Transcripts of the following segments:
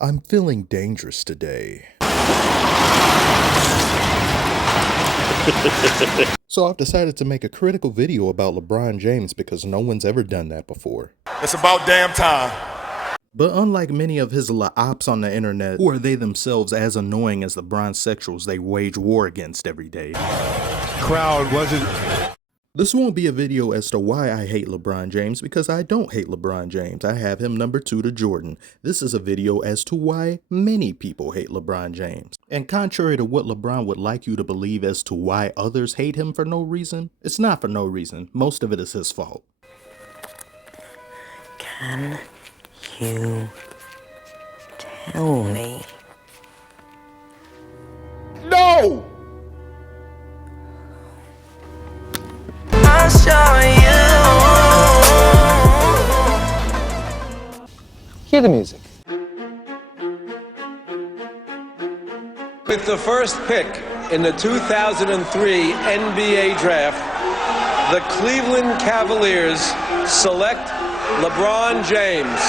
I'm feeling dangerous today. So I've decided to make a critical video about LeBron James because no one's ever done that before. It's about damn time. But unlike many of his LeOps on the internet, who are they themselves as annoying as the bronzesexuals they wage war against every day. Crowd wasn't... This won't be a video as to why I hate LeBron James, because I don't hate LeBron James. I have him number 2 to Jordan. This is a video as to why many people hate LeBron James. And contrary to what LeBron would like you to believe as to why others hate him for no reason, it's not for no reason. Most of it is his fault. Can you tell me? No! I'll show you. Hear the music. With the first pick in the 2003 NBA Draft, the Cleveland Cavaliers select LeBron James.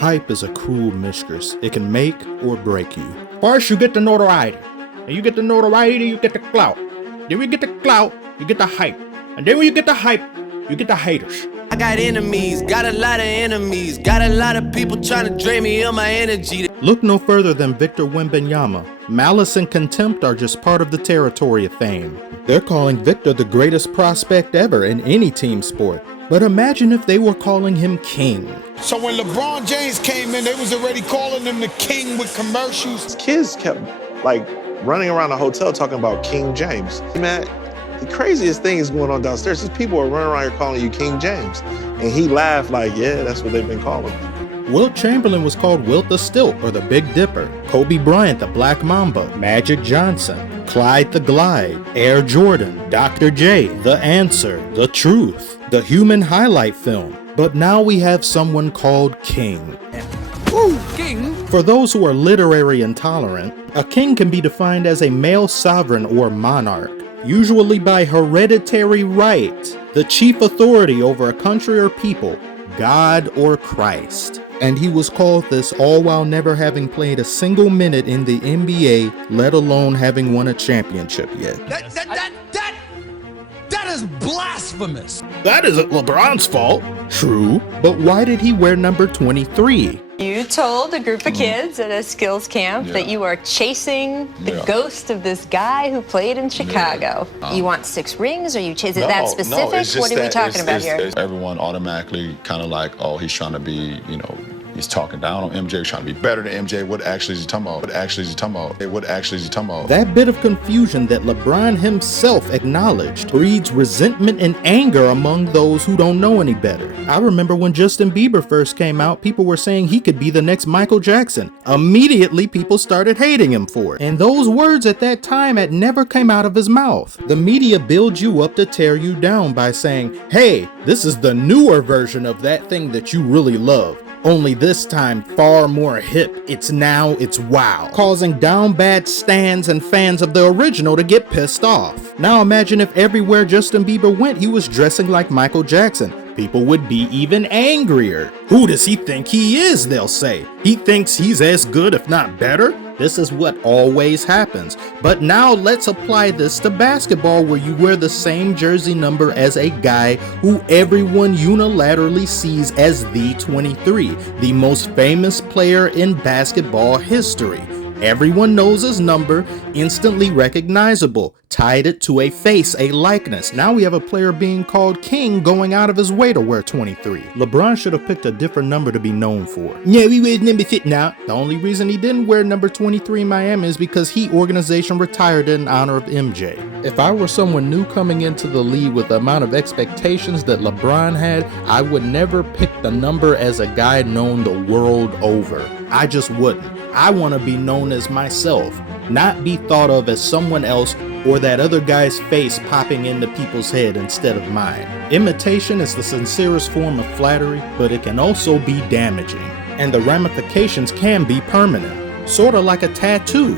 Hype is a cruel mistress. It can make or break you. First, you get the notoriety. And you get the notoriety, you get the clout. Then when you get the clout, you get the hype. And then when you get the hype, you get the haters. I got enemies, got a lot of enemies, got a lot of people trying to drain me of my energy. Look no further than Victor Wembanyama. Malice and contempt are just part of the territory of fame. They're calling Victor the greatest prospect ever in any team sport. But imagine if they were calling him king. So when LeBron James came in, they was already calling him the king with commercials. Kids kept like running around the hotel talking about King James. Man, the craziest thing is going on downstairs is people are running around here calling you King James. And he laughed like, yeah, that's what they've been calling me. Wilt Chamberlain was called Wilt the Stilt or the Big Dipper. Kobe Bryant the Black Mamba. Magic Johnson. Clyde the Glide. Air Jordan. Dr. J. The Answer. The Truth. The Human Highlight Film. But now we have someone called King. Ooh, king! For those who are literary intolerant, a king can be defined as a male sovereign or monarch, usually by hereditary right, the chief authority over a country or people, God or Christ. And he was called this all while never having played a single minute in the NBA, let alone having won a championship yet. That is blasphemous! That isn't LeBron's fault. True, but why did he wear number 23? You told a group of kids at a skills camp that you are chasing the ghost of this guy who played in Chicago. You want 6 rings? Are you chasing that specific? What are we talking about here? Everyone automatically kind of like, oh, he's trying to be, he's talking down on MJ, trying to be better than MJ. What actually is he talking about? What actually is he talking about? What actually is he talking about? That bit of confusion that LeBron himself acknowledged breeds resentment and anger among those who don't know any better. I remember when Justin Bieber first came out, people were saying he could be the next Michael Jackson. Immediately, people started hating him for it. And those words at that time had never came out of his mouth. The media builds you up to tear you down by saying, hey, this is the newer version of that thing that you really love. Only this time far more hip. It's now, it's wow. Causing down bad stans and fans of the original to get pissed off. Now imagine if everywhere Justin Bieber went, he was dressing like Michael Jackson. People would be even angrier. Who does he think he is, they'll say. He thinks he's as good if not better? This is what always happens. But now let's apply this to basketball, where you wear the same jersey number as a guy who everyone unilaterally sees as the 23, the most famous player in basketball history. Everyone knows his number, instantly recognizable, tied it to a face, a likeness. Now we have a player being called king going out of his way to wear 23. LeBron should have picked a different number to be known for. Yeah, we wear number 6 now. The only reason he didn't wear number 23 in Miami is because Heat organization retired it in honor of MJ. If I were someone new coming into the league with the amount of expectations that LeBron had, I would never pick the number as a guy known the world over. I just wouldn't. I want to be known as myself, not be thought of as someone else or that other guy's face popping into people's head instead of mine. Imitation is the sincerest form of flattery, but it can also be damaging, and the ramifications can be permanent, sorta like a tattoo.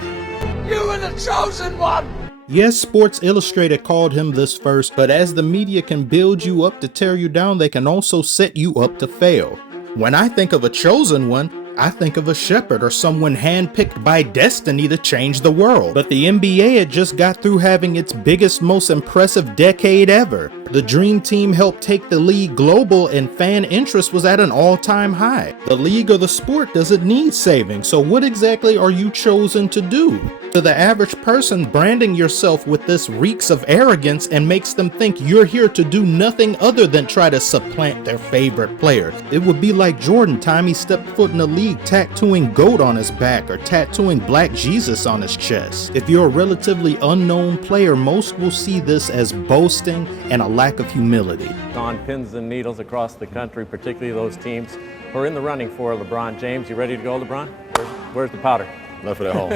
You were the chosen one! Yes, Sports Illustrated called him this first, but as the media can build you up to tear you down, they can also set you up to fail. When I think of a chosen one, I think of a shepherd or someone handpicked by destiny to change the world. But the NBA had just got through having its biggest, most impressive decade ever. The Dream Team helped take the league global and fan interest was at an all-time high. The league or the sport doesn't need saving, so what exactly are you chosen to do? To the average person, branding yourself with this reeks of arrogance and makes them think you're here to do nothing other than try to supplant their favorite player. It would be like Jordan time he stepped foot in the league tattooing GOAT on his back or tattooing Black Jesus on his chest. If you're a relatively unknown player, most will see this as boasting and a lack of humility. On pins and needles across the country, particularly those teams who are in the running for LeBron James. You ready to go, LeBron? Where's the powder? Left it at home.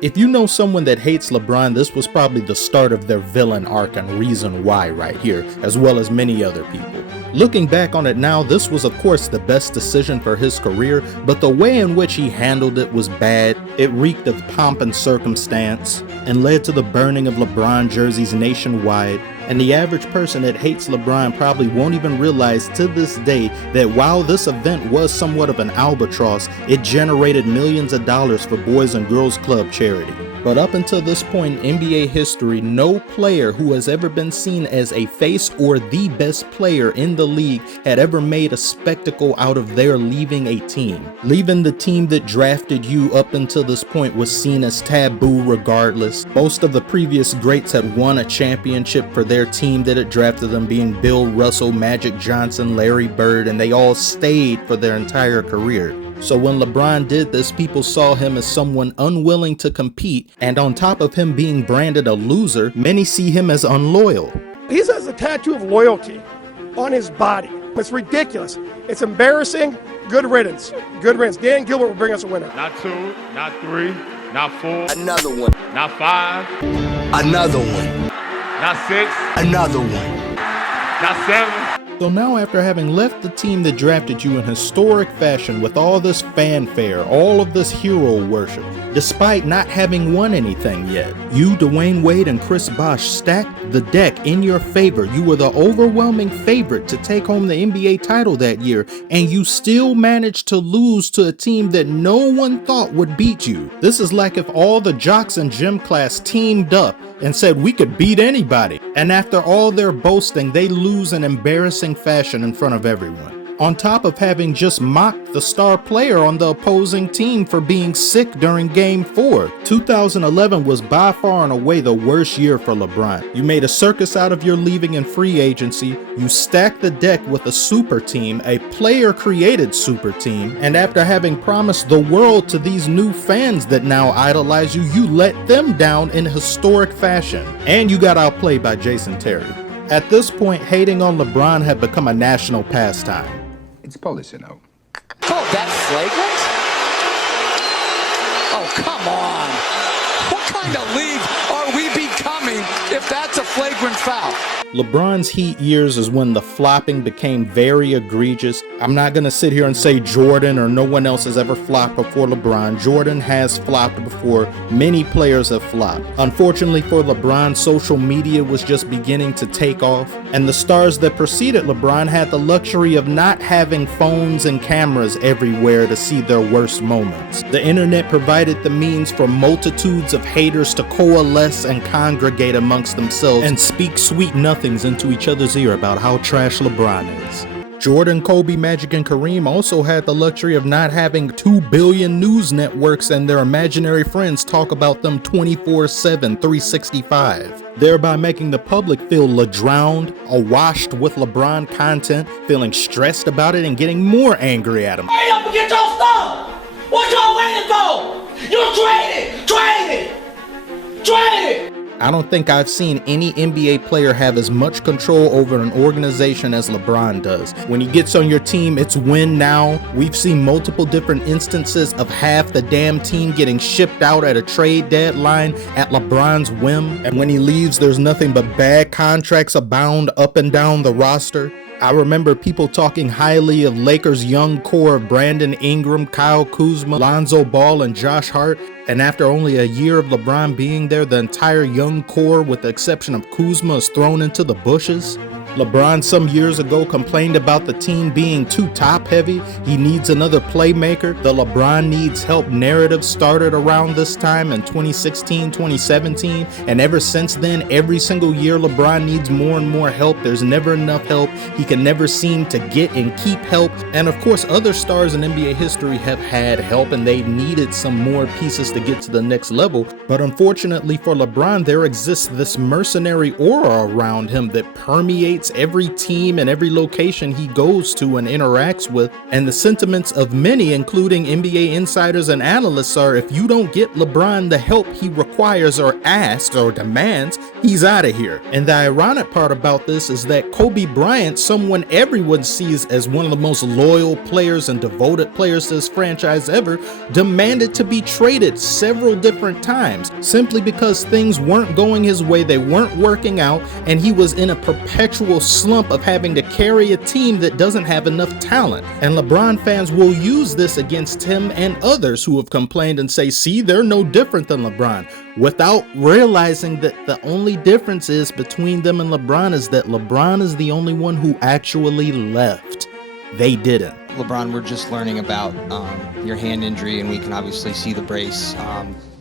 If you know someone that hates LeBron, this was probably the start of their villain arc and reason why right here, as well as many other people. Looking back on it now, this was of course the best decision for his career, but the way in which he handled it was bad. It reeked of pomp and circumstance and led to the burning of LeBron jerseys nationwide. And the average person that hates LeBron probably won't even realize to this day that while this event was somewhat of an albatross, it generated millions of dollars for Boys and Girls Club charity. But up until this point in NBA history, no player who has ever been seen as a face or the best player in the league had ever made a spectacle out of their leaving a team. Leaving the team that drafted you up until this point was seen as taboo regardless. Most of the previous greats had won a championship for their team that had drafted them, being Bill Russell, Magic Johnson, Larry Bird, and they all stayed for their entire career. So when LeBron did this, people saw him as someone unwilling to compete, and on top of him being branded a loser, many see him as unloyal. He has a tattoo of loyalty on his body. It's ridiculous. It's embarrassing. Good riddance. Good riddance. Dan Gilbert will bring us a winner. Not 2, not 3, not 4. Another one. Not 5. Another one. Not 6. Another one. Not 7. So now, after having left the team that drafted you in historic fashion with all this fanfare, all of this hero worship, despite not having won anything yet, you, Dwayne Wade, and Chris Bosh stacked the deck in your favor. You were the overwhelming favorite to take home the NBA title that year, and you still managed to lose to a team that no one thought would beat you. This is like if all the jocks in gym class teamed up and said we could beat anybody, and after all their boasting, they lose in embarrassing fashion in front of everyone. On top of having just mocked the star player on the opposing team for being sick during Game 4. 2011 was by far and away the worst year for LeBron. You made a circus out of your leaving in free agency, you stacked the deck with a super team, a player-created super team, and after having promised the world to these new fans that now idolize you, you let them down in historic fashion. And you got outplayed by Jason Terry. At this point, hating on LeBron had become a national pastime. It's policy now. Oh, that's flagrant? Oh, come on. What kind of league are we becoming if that's a flagrant foul? LeBron's Heat years is when the flopping became very egregious. I'm not going to sit here and say Jordan or no one else has ever flopped before LeBron. Jordan has flopped before. Many players have flopped. Unfortunately for LeBron, social media was just beginning to take off, and the stars that preceded LeBron had the luxury of not having phones and cameras everywhere to see their worst moments. The internet provided the means for multitudes of haters to coalesce and congregate amongst themselves and speak sweet nothings into each other's ear about how trash LeBron is. Jordan, Kobe, Magic, and Kareem also had the luxury of not having 2 billion news networks and their imaginary friends talk about them 24/7, 365, thereby making the public feel drowned, awashed with LeBron content, feeling stressed about it, and getting more angry at him. Hurry up and get your stuff! What y'all waiting for? You trade it! Trade it! Trade it! I don't think I've seen any NBA player have as much control over an organization as LeBron does. When he gets on your team, it's win now. We've seen multiple different instances of half the damn team getting shipped out at a trade deadline at LeBron's whim. And when he leaves, there's nothing but bad contracts abound up and down the roster. I remember people talking highly of Lakers' young core of Brandon Ingram, Kyle Kuzma, Lonzo Ball, and Josh Hart, and after only a year of LeBron being there, the entire young core, with the exception of Kuzma, is thrown into the bushes. LeBron some years ago complained about the team being too top heavy. He needs another playmaker. The LeBron needs help narrative started around this time in 2016, 2017. And ever since then, every single year, LeBron needs more and more help. There's never enough help. He can never seem to get and keep help. And of course, other stars in NBA history have had help and they needed some more pieces to get to the next level. But unfortunately for LeBron, there exists this mercenary aura around him that permeates every team and every location he goes to and interacts with. And the sentiments of many, including NBA insiders and analysts, are if you don't get LeBron the help he requires or asks or demands, he's out of here. And the ironic part about this is that Kobe Bryant, someone everyone sees as one of the most loyal players and devoted players to this franchise ever, demanded to be traded several different times simply because things weren't going his way, they weren't working out, and he was in a perpetual slump of having to carry a team that doesn't have enough talent. And LeBron fans will use this against him and others who have complained and say, see, they're no different than LeBron, without realizing that the only difference is between them and LeBron is that LeBron is the only one who actually left. They didn't. LeBron, we're just learning about your hand injury, and we can obviously see the brace.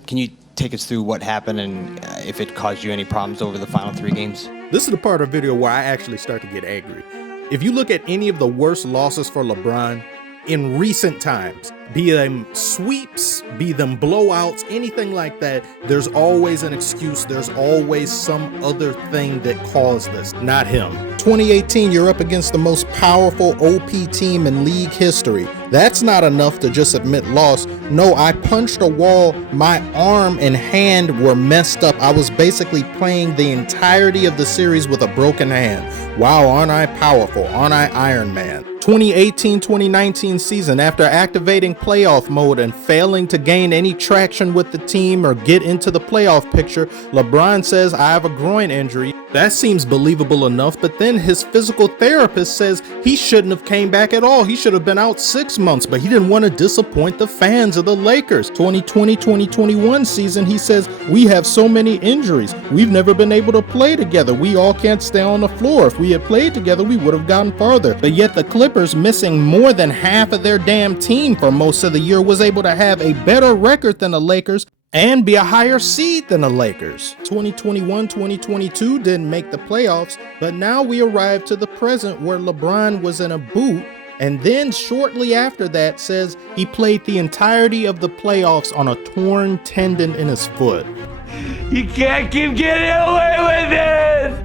Can you take us through what happened and if it caused you any problems over the final 3 games? This is the part of the video where I actually start to get angry. If you look at any of the worst losses for LeBron in recent times, be them sweeps, be them blowouts, anything like that, there's always an excuse. There's always some other thing that caused this, not him. 2018, you're up against the most powerful OP team in league history. That's not enough to just admit loss. No, I punched a wall. My arm and hand were messed up. I was basically playing the entirety of the series with a broken hand. Wow, aren't I powerful? Aren't I Iron Man? 2018-2019 season, after activating playoff mode and failing to gain any traction with the team or get into the playoff picture, LeBron says, I have a groin injury. That seems believable enough, but then his physical therapist says he shouldn't have came back at all. He should have been out 6 months, but he didn't want to disappoint the fans of the Lakers. 2020-2021 season, he says, we have so many injuries. We've never been able to play together. We all can't stay on the floor. If we had played together, we would have gotten farther. But yet the Clippers, missing more than half of their damn team for most of the year, was able to have a better record than the Lakers and be a higher seed than the Lakers. 2021-2022 didn't make the playoffs, but now we arrive to the present where LeBron was in a boot, and then shortly after that says he played the entirety of the playoffs on a torn tendon in his foot. You can't keep getting away with this!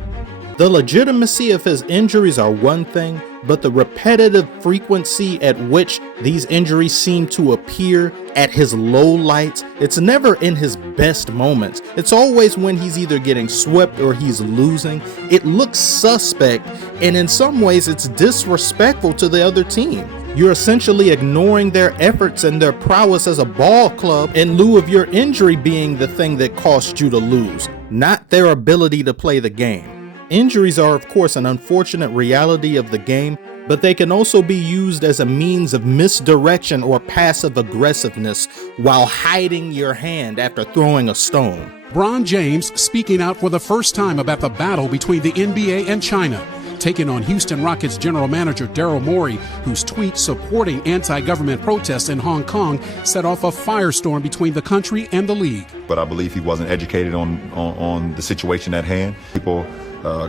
The legitimacy of his injuries are one thing, but the repetitive frequency at which these injuries seem to appear at his low lights, it's never in his best moments. It's always when he's either getting swept or he's losing. It looks suspect, and in some ways it's disrespectful to the other team. You're essentially ignoring their efforts and their prowess as a ball club in lieu of your injury being the thing that cost you to lose, not their ability to play the game. Injuries are, of course, an unfortunate reality of the game, but they can also be used as a means of misdirection or passive aggressiveness while hiding your hand after throwing a stone. LeBron James speaking out for the first time about the battle between the NBA and China, taking on Houston Rockets general manager Daryl Morey, whose tweet supporting anti-government protests in Hong Kong set off a firestorm between the country and the league. But I believe he wasn't educated on the situation at hand. People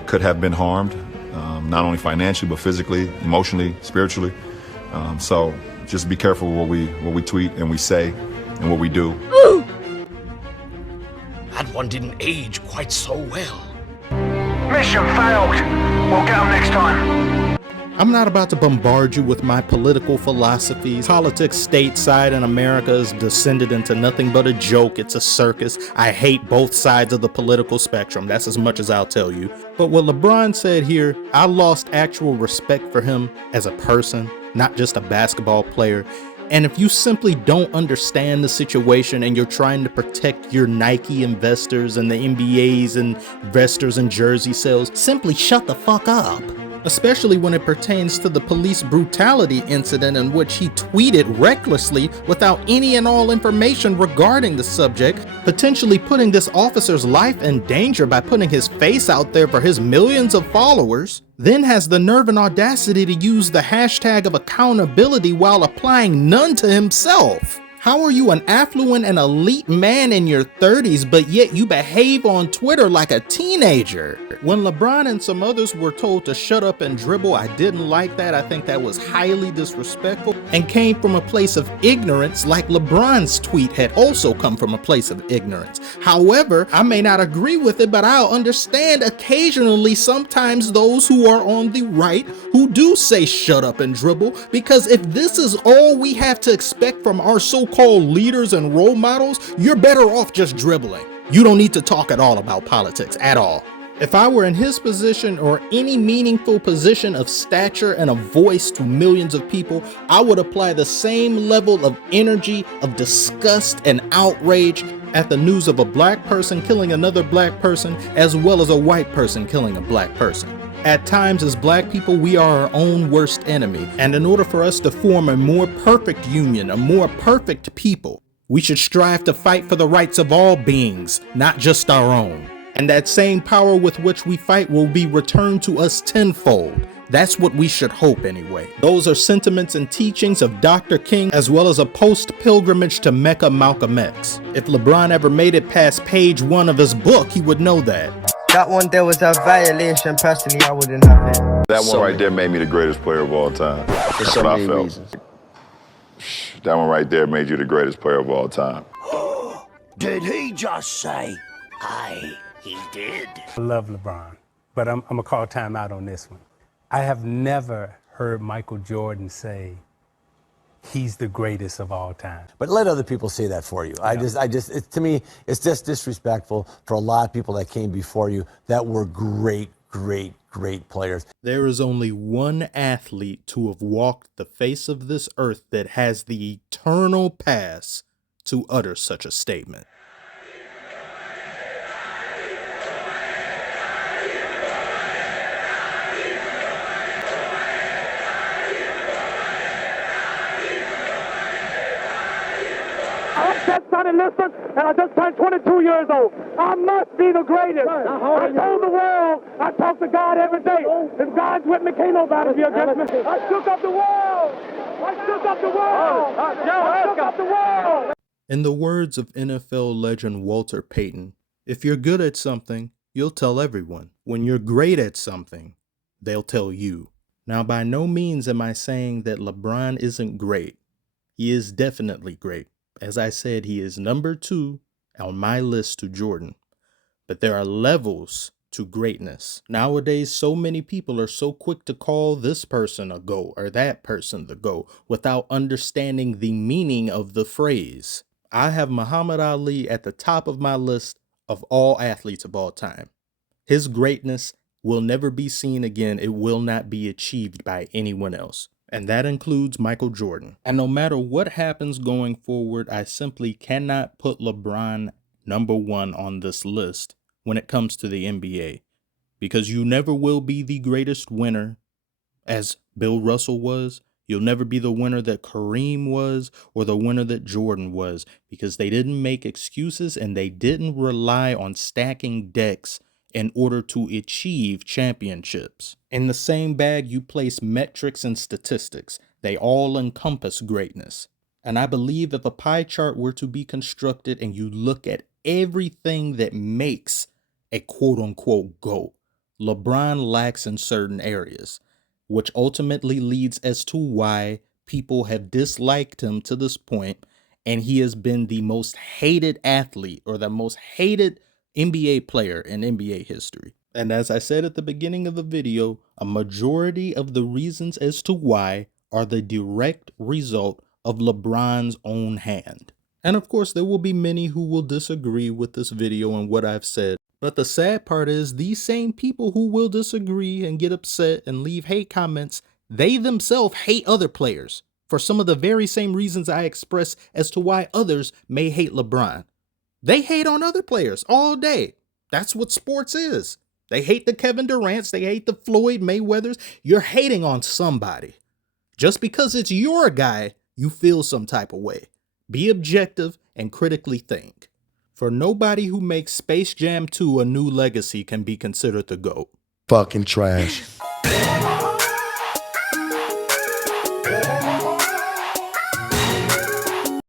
could have been harmed, not only financially, but physically, emotionally, spiritually. So just be careful what we tweet and we say and what we do. Ooh. That one didn't age quite so well. Mission failed. We'll get them next time. I'm not about to bombard you with my political philosophies. Politics stateside in America has descended into nothing but a joke. It's a circus. I hate both sides of the political spectrum. That's as much as I'll tell you. But what LeBron said here, I lost actual respect for him as a person, not just a basketball player. And if you simply don't understand the situation and you're trying to protect your Nike investors and the NBA's investors and jersey sales, simply shut the fuck up. especially when it pertains to the police brutality incident in which he tweeted recklessly without any and all information regarding the subject, potentially putting this officer's life in danger by putting his face out there for his millions of followers, then has the nerve and audacity to use the hashtag of accountability while applying none to himself. How are you an affluent and elite man in your 30s, but yet you behave on Twitter like a teenager? When LeBron and some others were told to shut up and dribble, I didn't like that. I think that was highly disrespectful and came from a place of ignorance, like LeBron's tweet had also come from a place of ignorance. However, I may not agree with it, but I'll understand occasionally sometimes those who are on the right who do say shut up and dribble, because if this is all we have to expect from our so-called leaders and role models, you're better off just dribbling. You don't need to talk at all about politics at all. If I were in his position or any meaningful position of stature and a voice to millions of people, I would apply the same level of energy, of disgust and outrage at the news of a black person killing another black person, as well as a white person killing a black person. At times, as black people, we are our own worst enemy, and in order for us to form a more perfect union, a more perfect people, we should strive to fight for the rights of all beings, not just our own. And that same power with which we fight will be returned to us tenfold. That's what we should hope anyway. Those are sentiments and teachings of Dr. King, as well as a post-pilgrimage to Mecca Malcolm X. If LeBron ever made it past page 1 of his book, he would know that. That one there was a violation. Personally, I wouldn't have it. That one right there made me the greatest player of all time. For so many reasons. That one right there made you the greatest player of all time. Did he just say, aye, he did? I love LeBron, but I'm going to call time out on this one. I have never heard Michael Jordan say he's the greatest of all time. But let other people say that for you. Yeah. To me, it's just disrespectful for a lot of people that came before you that were great players. There is only one athlete to have walked the face of this earth that has the eternal pass to utter such a statement. Sonny Liston, and I just turned 22 years old. I must be the greatest. I told the world, I talk to God every day. If God's with me, can't nobody be against me. I shook up the world. I shook up the world. I shook up the world. In the words of NFL legend Walter Payton, if you're good at something, you'll tell everyone. When you're great at something, they'll tell you. Now, by no means am I saying that LeBron isn't great. He is definitely great. As I said, he is number 2 on my list to Jordan. But there are levels to greatness. Nowadays, so many people are so quick to call this person a GOAT or that person the GOAT without understanding the meaning of the phrase. I have Muhammad Ali at the top of my list of all athletes of all time. His greatness will never be seen again. It will not be achieved by anyone else. And that includes Michael Jordan. And no matter what happens going forward, I simply cannot put LeBron number 1 on this list when it comes to the NBA. Because you never will be the greatest winner, as Bill Russell was. You'll never be the winner that Kareem was or the winner that Jordan was. Because they didn't make excuses and they didn't rely on stacking decks in order to achieve championships. In the same bag, you place metrics and statistics. They all encompass greatness. And I believe if a pie chart were to be constructed and you look at everything that makes a quote-unquote GOAT, LeBron lacks in certain areas, which ultimately leads as to why people have disliked him to this point, and he has been the most hated athlete or the most hated NBA player in NBA history. And as I said at the beginning of the video, a majority of the reasons as to why are the direct result of LeBron's own hand. And of course, there will be many who will disagree with this video and what I've said. But the sad part is these same people who will disagree and get upset and leave hate comments, they themselves hate other players for some of the very same reasons I express as to why others may hate LeBron. They hate on other players all day. That's what sports is. They hate the Kevin Durants. They hate the Floyd Mayweathers. You're hating on somebody. Just because it's your guy, you feel some type of way. Be objective and critically think. For nobody who makes Space Jam 2 a new legacy can be considered the GOAT. Fucking trash.